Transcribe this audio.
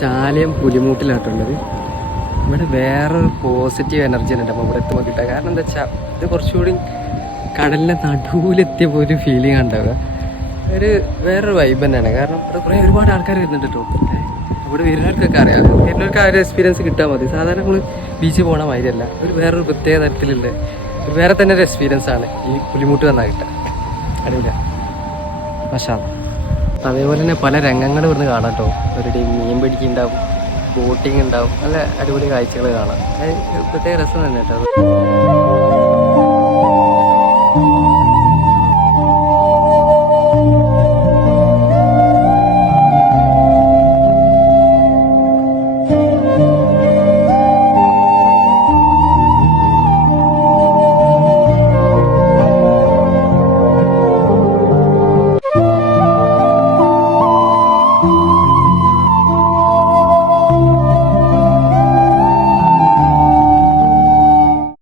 ചാലയം പുലിമൂട്ടിലാട്ടുള്ളത്. ഇവിടെ വേറൊരു positive energy ഉണ്ട് അപ്പോൾ ഇവിടെ എത്തുമ്പോൾ കിട്ടുക. കാരണം എന്താ വെച്ചാൽ ഇത് കുറച്ചുകൂടി കടലിൻ്റെ നടുവിലെത്തിയപ്പോൾ ഒരു ഫീലിംഗ് ഉണ്ടാവുക. വേറൊരു വൈബ് തന്നെയാണ്. കാരണം ഇവിടെ ഒരുപാട് ആൾക്കാർ വരുന്നുണ്ട് കേട്ടോ. ഇവിടെ വരുന്നവർക്കൊക്കെ അറിയാം, വരുന്നവർക്ക് ആ ഒരു എക്സ്പീരിയൻസ് കിട്ടാൻ മതി. സാധാരണ നമ്മൾ ബീച്ചിൽ പോകണ മാതിരിയല്ല, വേറൊരു പ്രത്യേക തരത്തിലുള്ള വേറെ തന്നെ ഒരു എക്സ്പീരിയൻസ് ആണ് ഈ പുലിമുട്ട് വന്നാൽ കിട്ടുക. അടിയില്ല പക്ഷേ അതേപോലെ തന്നെ പല രംഗങ്ങൾ ഇവിടുന്ന് കാണാം കേട്ടോ. ഒരു മീൻ പിടിക്കുന്നുണ്ടാവും, ബോട്ടിങ് ഉണ്ടാവും, നല്ല അടിപൊളി കാഴ്ചകൾ കാണാം. പ്രത്യേക രസം തന്നെ കേട്ടോ.